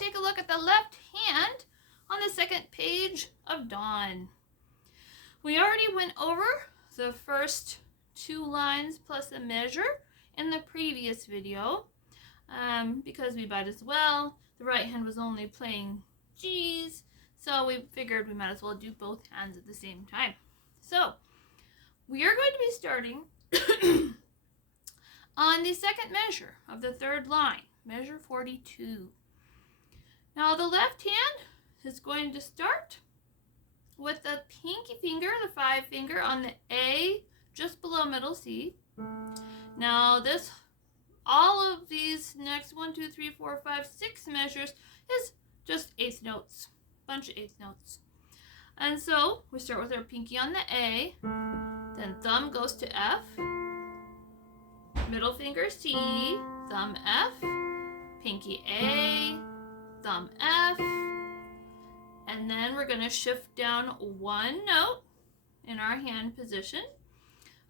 take a look at the left hand on the second page of Dawn. We already went over the first 2 lines plus a measure in the previous video because we might as well. The right hand was only playing G's, so we figured we might as well do both hands at the same time. So we are going to be starting on the second measure of the third line, measure 42. Now the left hand is going to start with the pinky finger, the 5 finger on the A just below middle C. Now all of these next 1, 2, 3, 4, 5, 6 measures is just eighth notes, bunch of eighth notes. And so we start with our pinky on the A, then thumb goes to F, middle finger C, thumb F, pinky A, thumb F, and then we're going to shift down 1 note in our hand position.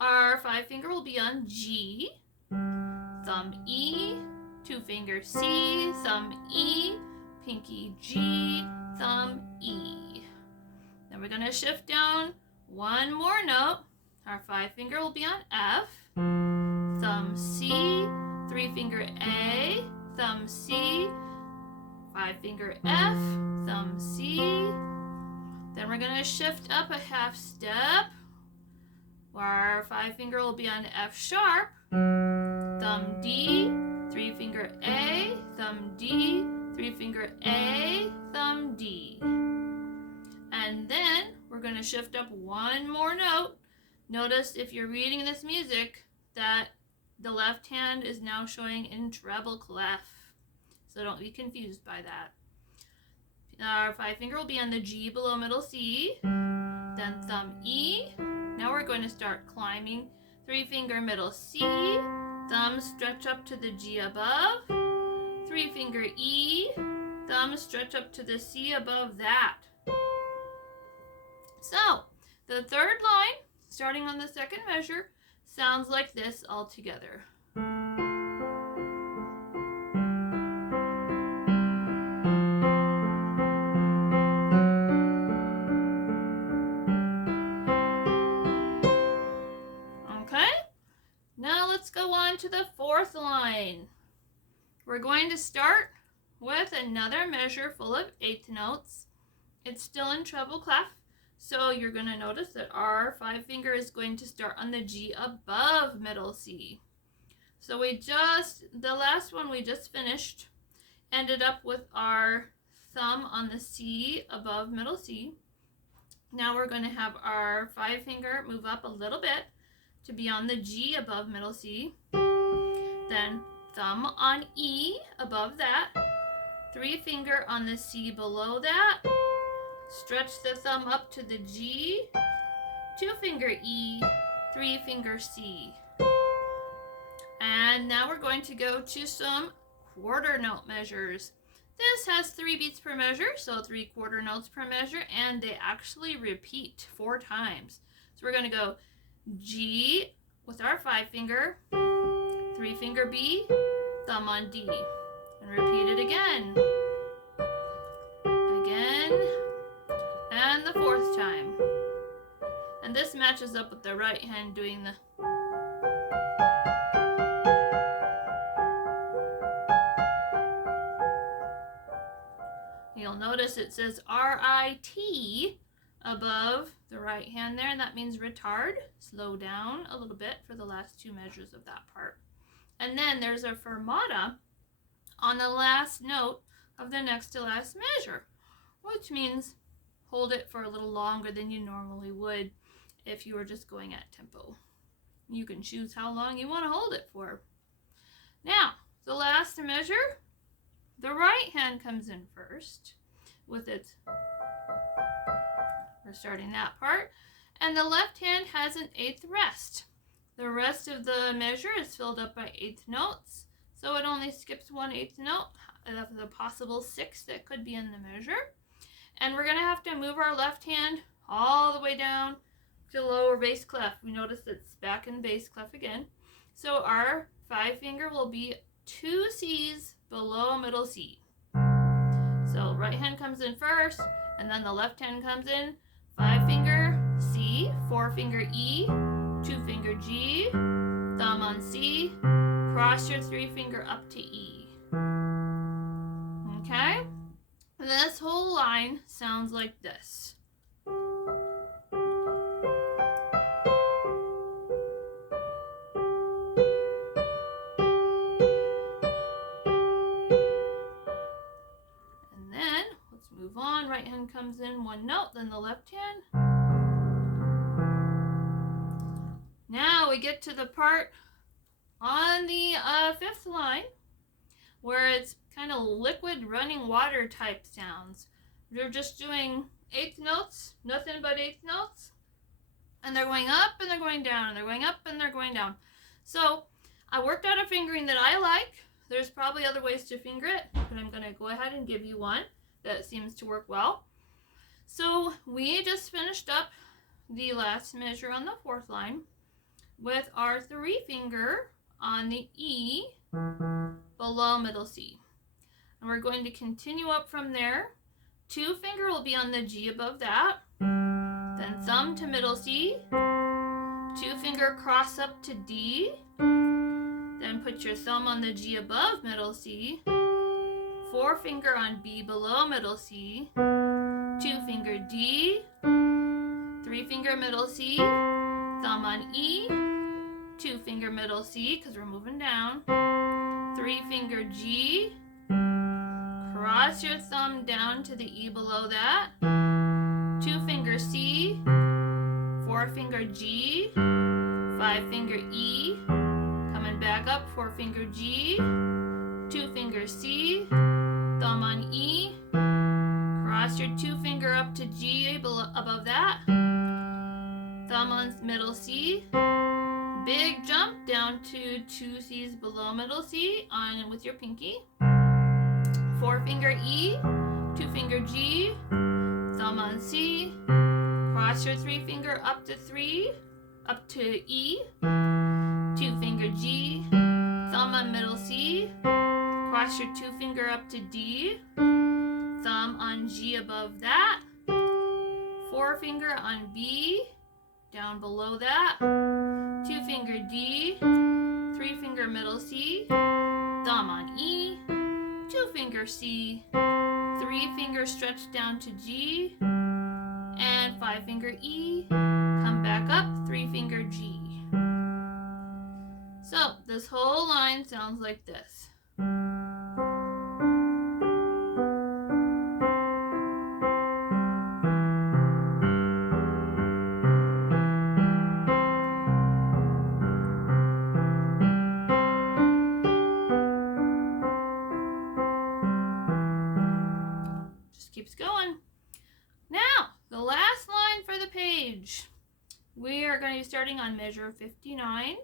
Our 5 finger will be on G, thumb E, 2 finger C, thumb E, pinky G, thumb E. Then we're going to shift down 1 more note. Our 5 finger will be on F, thumb C, 3 finger A, thumb C, 5 finger F, thumb C. Then we're going to shift up a half step where our 5 finger will be on F sharp, thumb D, 3 finger A, thumb D, 3 finger A, thumb D. And then we're going to shift up 1 more note. Notice if you're reading this music that the left hand is now showing in treble clef. So don't be confused by that. Our 5 finger will be on the G below middle C, then thumb E. Now we're going to start climbing 3 finger middle C, thumb stretch up to the G above, 3 finger E, thumb stretch up to the C above that. So the third line, starting on the second measure, sounds like this all together. Okay, now let's go on to the fourth line. We're going to start with another measure full of eighth notes. It's still in treble clef. So you're going to notice that our 5 finger is going to start on the G above middle C. So the last one we just finished ended up with our thumb on the C above middle C. Now we're going to have our 5 finger move up a little bit to be on the G above middle C. Then thumb on E above that, 3 finger on the C below that. Stretch the thumb up to the G, 2 finger E, 3 finger C. And now we're going to go to some quarter note measures. This has 3 beats per measure, so 3 quarter notes per measure, and they actually repeat 4 times. So we're going to go G with our 5 finger, 3 finger B, thumb on D, and repeat it again. And the 4th time. And this matches up with the right hand doing the You'll notice it says R-I-T above the right hand there, and that means retard. Slow down a little bit for the last 2 measures of that part. And then there's a fermata on the last note of the next to last measure, which means hold it for a little longer than you normally would if you were just going at tempo. You can choose how long you want to hold it for. Now, the last measure, the right hand comes in first with its, we're starting that part, and the left hand has an 8th rest. The rest of the measure is filled up by 8th notes, so it only skips 1 8th note of the possible 6 that could be in the measure. And we're going to have to move our left hand all the way down to lower bass clef. We notice it's back in bass clef again. So our 5 finger will be 2 C's below middle C. So right hand comes in first, and then the left hand comes in. 5-finger C, 4-finger E, 2-finger G, thumb on C, cross your 3-finger up to E. Okay? This whole line sounds like this. And then, let's move on. Right hand comes in 1 note, then the left hand. Now we get to the part on the 5th line where it's kind of liquid running water type sounds. They're just doing 8th notes, nothing but 8th notes, and they're going up and they're going down, and they're going up and they're going down. So I worked out a fingering that I like. There's probably other ways to finger it, but I'm going to go ahead and give you one that seems to work well. So we just finished up the last measure on the 4th line with our 3-finger on the E below middle C. And we're going to continue up from there. 2-finger will be on the G above that. Then thumb to middle C. 2-finger cross up to D. Then put your thumb on the G above middle C. 4-finger on B below middle C. 2-finger D. 3-finger middle C. Thumb on E. 2-finger middle C, because we're moving down. 3-finger G. Cross your thumb down to the E below that. 2-finger C. 4-finger G. 5-finger E. Coming back up, 4-finger G. 2-finger C. Thumb on E. Cross your 2-finger up to G above that. Thumb on middle C. Big jump down to 2 C's below middle C on with your pinky. 4-finger E, 2-finger G, thumb on C. Cross your 3-finger up to E. 2-finger G, thumb on middle C. Cross your 2-finger up to D. Thumb on G above that. 4-finger on B, down below that. 2-finger D, 3-finger middle C, thumb on E, 2-finger C, 3-finger stretch down to G, and 5-finger E, come back up, 3-finger G. So this whole line sounds like this. Keeps going. Now, the last line for the page. We are going to be starting on measure 59.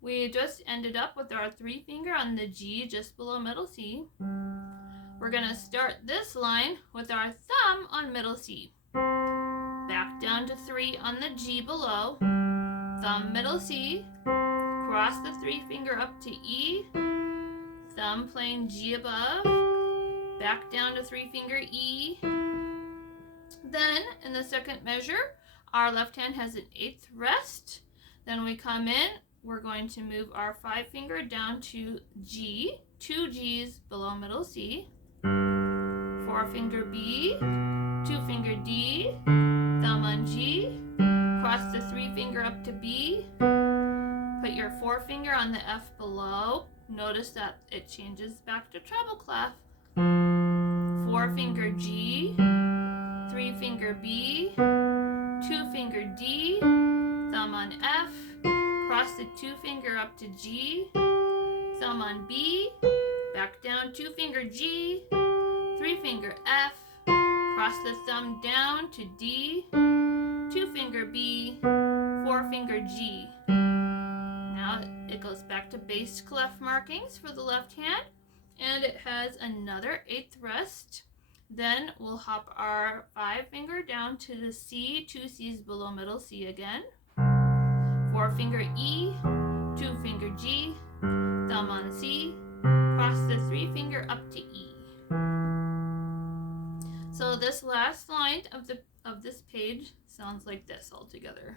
We just ended up with our 3-finger on the G just below middle C. We're going to start this line with our thumb on middle C. Back down to 3 on the G below. Thumb middle C. Cross the 3-finger up to E. Thumb playing G above. Back down to 3-finger E. Then, in the second measure, our left hand has an 8th rest. Then we come in, we're going to move our 5-finger down to G, 2 G's below middle C. 4-finger B, 2-finger D, thumb on G, cross the 3-finger up to B. Put your 4-finger on the F below. Notice that it changes back to treble clef. 4-finger G, 3-finger B, 2-finger D, thumb on F, cross the 2-finger up to G, thumb on B, back down 2-finger G, 3-finger F, cross the thumb down to D, 2-finger B, 4-finger G. Now it goes back to bass clef markings for the left hand. And it has another 8th rest. Then we'll hop our 5-finger down to the C, 2 C's below middle C again. 4-finger E, 2-finger G, thumb on C, cross the 3-finger up to E. this last line of this page sounds like this all together.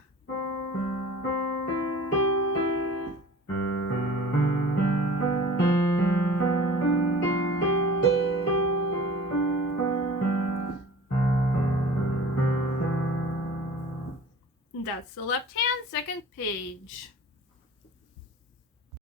That's the left hand, second page.